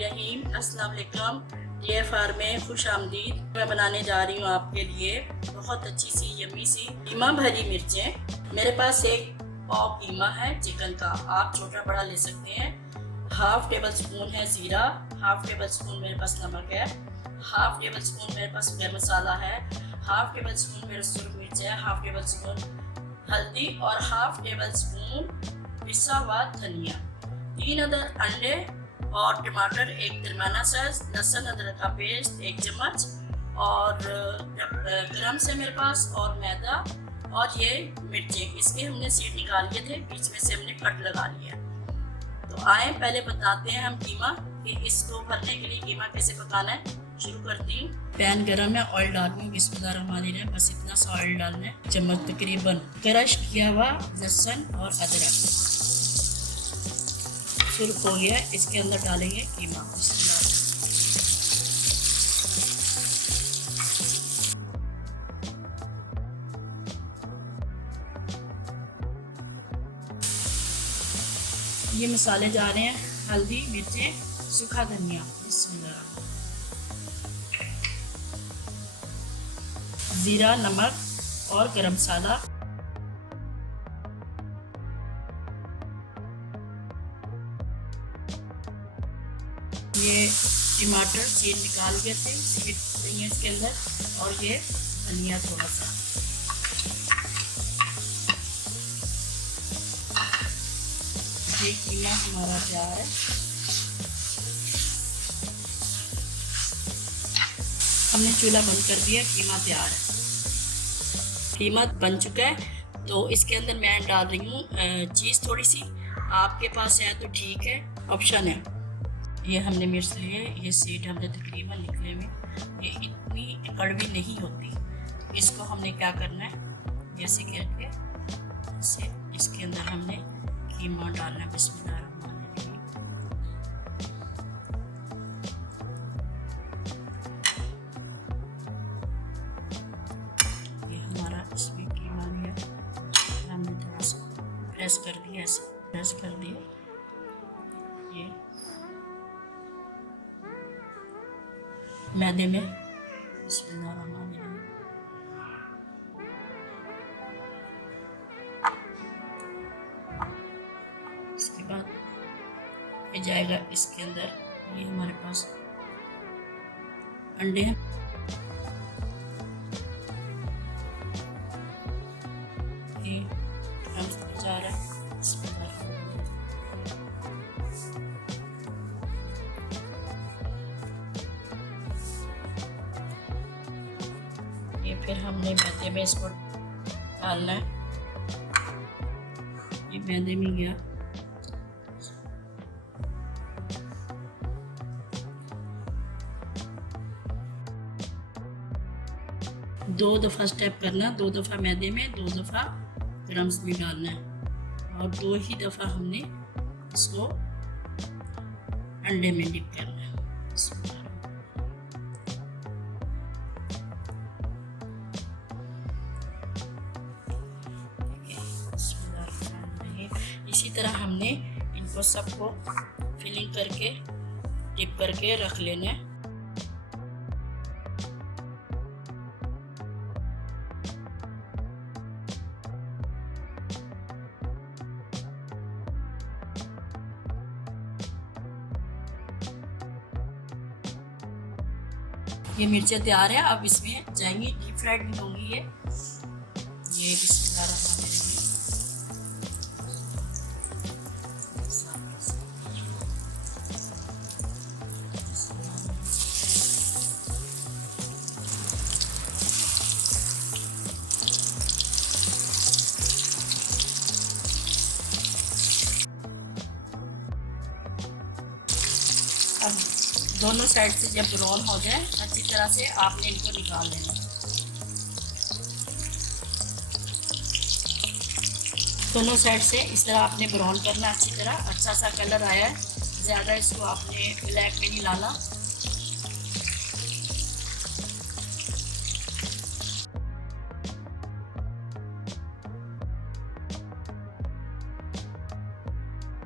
बिस्मिल्लाहिर्रहमानिर्रहीम। अस्सलाम वालेकुम। TFR में खुश आमदीद। मैं बनाने जा रही हूँ आपके लिए बहुत अच्छी सी यम्मी सी कीमा भरी मिर्चें। मेरे पास एक पाव कीमा है चिकन का, आप छोटा बड़ा ले सकते हैं। हाफ टेबल स्पून है ज़ीरा, हाफ टेबल स्पून मेरे पास नमक है, हाफ टेबल स्पून मेरे पास गरम मसाला है, हाफ टेबल स्पून मेरे सुरख मिर्च है, हाफ टेबल स्पून हल्दी और हाफ टेबल स्पून पिसा हुआ धनिया, 3 अदद अंडे और टमाटर एक दरमियाना साइज, लहसुन अदरक का पेस्ट 1 चम्मच और क्रम्स है मेरे पास और मैदा और ये मिर्चें। इसके हमने सीड निकाल लिए थे, बीच में से हमने कट लगा लिया। तो आए पहले बताते हैं हम कीमा कि इसको भरने के लिए कीमा कैसे पकाना है। शुरू करती हूँ। पैन गरम है, ऑयल डालूंगी। बिस्मिल्लाहिर्रहमानिर्रहीम। बस इतना सा ऑयल डालना है, चम्मच तकरीबन। क्रश किया हुआ लहसुन और अदरक सुर्ख हो गया, इसके अंदर डालेंगे कीमा। ये मसाले जा रहे हैं, हल्दी, मिर्चें, सूखा धनिया, जीरा, नमक और गरम मसाला। ये टमाटर सीड निकाल के थे, सीड नहीं है इसके अंदर, और ये धनिया थोड़ा सा। ये कीमा हमारा तैयार है। हमने चूल्हा बंद कर दिया, कीमा तैयार है। कीमा बन चुका है, तो इसके अंदर मैं डाल रही हूँ चीज़ थोड़ी सी। आपके पास है तो ठीक है, ऑप्शन है। ये हमने मिर्च लिए, ये सीड हमने तकरीबन निकले में, ये इतनी कड़वी नहीं होती। इसको हमने क्या करना है, जैसे करके इसे इसके अंदर हमने कीमा डालना है। बिस्मिल्लाहिर्रहमानिर्रहीम। ये हमारा इसमें कीमा लिया, हमने थोड़ा सा प्रेस कर दिया, ऐसे प्रेस कर दिया। ये मैदे में बिस्मिल्लाहिर्रहमानिर्रहीम। इसके बाद ये जाएगा इसके अंदर। ये हमारे पास अंडे हैं, ये जा रहा है। ये फिर हमने मैदे में इसको डालना है। ये मैदे में गया, दो दफ़ा स्टेप करना, 2 दफ़ा मैदे में, 2 दफ़ा क्रम्स में डालना है और 2 ही दफ़ा हमने इसको अंडे में डिप करना है। इसी तरह हमने इनको सबको फिलिंग करके डिप करके रख लेना है। ये मिर्चें तैयार है, अब इसमें जाएंगी डीप फ्राइड भी होंगी ये बिस्मिल्लाहिर्रहमानिर्रहीम। अब दोनों साइड से जब ब्राउन हो जाए अच्छी तरह से आपने इनको निकाल लेना। दोनों साइड से इस तरह आपने ब्राउन करना अच्छी तरह। अच्छा सा कलर आया है, ज़्यादा इसको आपने ब्लैक में नहीं लाना।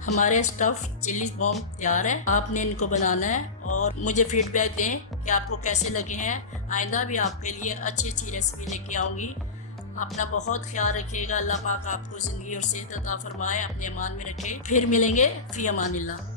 हमारे स्टफ्ड चिली बॉम्ब तैयार है। आपने इनको बनाना है और मुझे फीडबैक दें कि आपको कैसे लगे हैं। आइंदा भी आपके लिए अच्छी अच्छी रेसिपी लेके आऊँगी। अपना बहुत ख्याल रखिएगा। अल्लाह पाक आपको ज़िंदगी और सेहत अता फरमाए, अपने अमान में रखे। फिर मिलेंगे, फ़ी अमानिल्लाह।